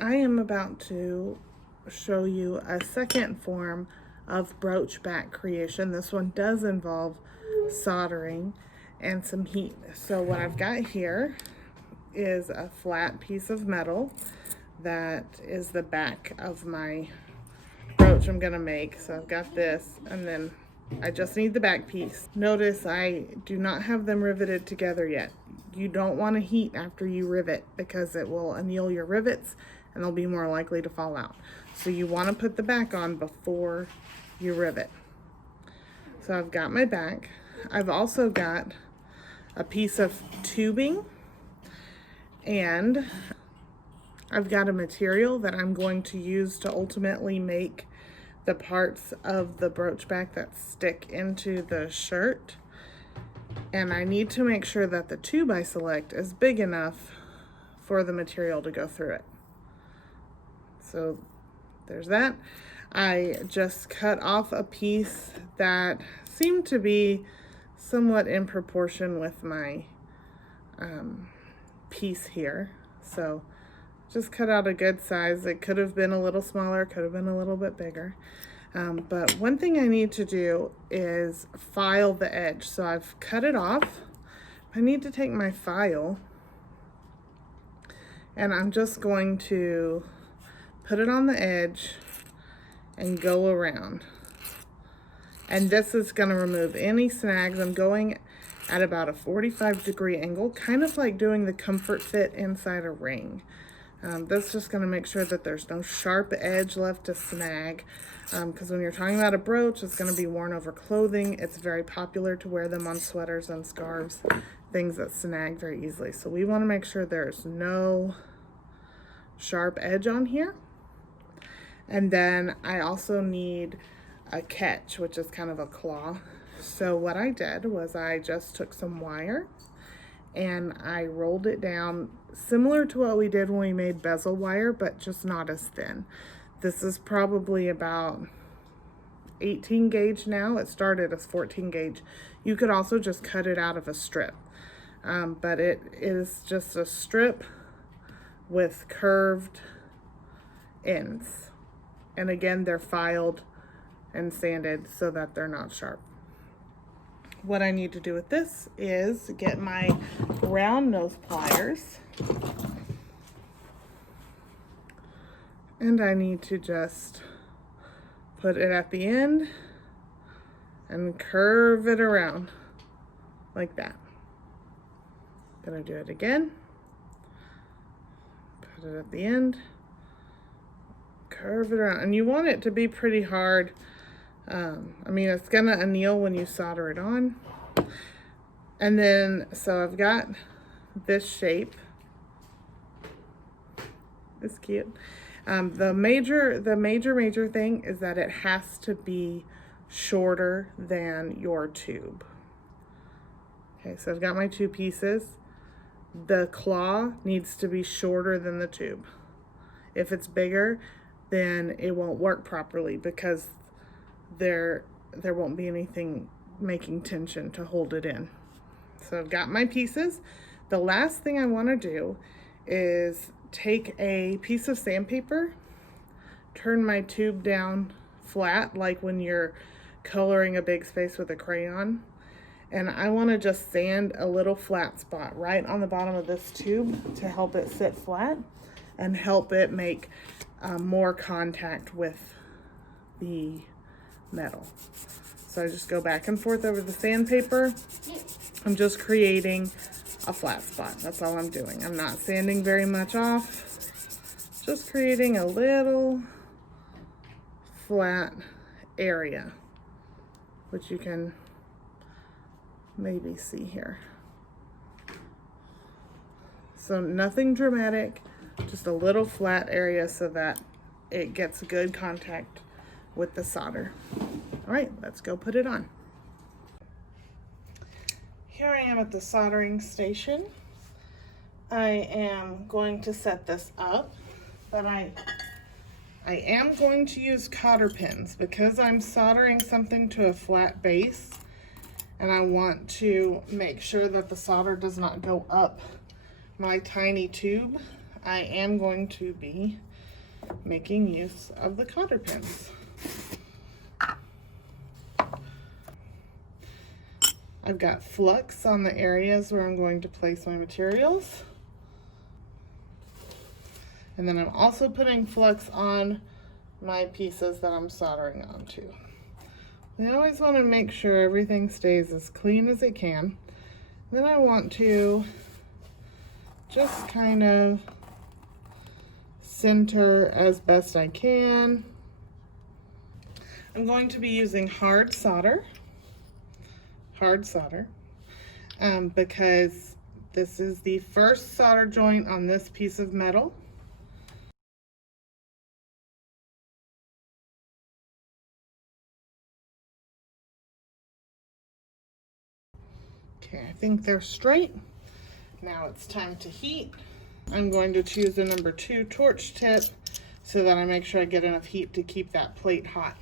I am about to show you a second form of brooch back creation. This one does involve soldering and some heat. So what I've got here is a flat piece of metal that is the back of my brooch I'm gonna make. So I've got this, and then I just need the back piece. Notice I do not have them riveted together yet. You don't want to heat after you rivet because it will anneal your rivets and they'll be more likely to fall out. So you want to put the back on before you rivet. So I've got my back. I've also got a piece of tubing, and I've got a material that I'm going to use to ultimately make the parts of the brooch back that stick into the shirt. And I need to make sure that the tube I select is big enough for the material to go through it. So there's that. I just cut off a piece that seemed to be somewhat in proportion with my piece here. So just cut out a good size. It could have been a little smaller, could have been a little bit bigger. But one thing I need to do is file the edge. So I've cut it off. I need to take my file and I'm just going to put it on the edge and go around. And this is going to remove any snags. I'm going at about a 45-degree angle, kind of like doing the comfort fit inside a ring. This is just going to make sure that there's no sharp edge left to snag, because when you're talking about a brooch, it's going to be worn over clothing. It's very popular to wear them on sweaters and scarves, things that snag very easily. So we want to make sure there's no sharp edge on here. And then I also need a catch, which is kind of a claw. So what I did was I just took some wire and I rolled it down similar to what we did when we made bezel wire, but just not as thin. This is probably about 18 gauge now. It started as 14 gauge. You could also just cut it out of a strip, but it is just a strip with curved ends. And again, they're filed and sanded so that they're not sharp. What I need to do with this is get my round nose pliers, and I need to just put it at the end and curve it around like that. Gonna do it again. Put it at the end, curve it around, and you want it to be pretty hard. I mean, it's gonna anneal when you solder it on. And then, so I've got this shape. It's cute. The major thing is that it has to be shorter than your tube. Okay, so I've got my two pieces. The claw needs to be shorter than the tube. If it's bigger, then it won't work properly because there won't be anything making tension to hold it in. So I've got my pieces. The last thing I want to do is take a piece of sandpaper, turn my tube down flat like when you're coloring a big space with a crayon, and I want to just sand a little flat spot right on the bottom of this tube to help it sit flat and help it make more contact with the metal. So I just go back and forth over the sandpaper. I'm just creating a flat spot. That's all I'm doing. I'm not sanding very much off. Just creating a little flat area, which you can maybe see here. So nothing dramatic, just a little flat area so that it gets good contact with the solder. All right, let's go put it on. Here I am at the soldering station. I am going to set this up, but I am going to use cotter pins because I'm soldering something to a flat base, and I want to make sure that the solder does not go up my tiny tube. I am going to be making use of the cotter pins. I've got flux on the areas where I'm going to place my materials. And then I'm also putting flux on my pieces that I'm soldering onto. I always want to make sure everything stays as clean as it can. Then I want to just kind of center as best I can. I'm going to be using hard solder, because this is the first solder joint on this piece of metal. Okay, I think they're straight. Now it's time to heat. I'm going to choose a number 2 torch tip so that I make sure I get enough heat to keep that plate hot.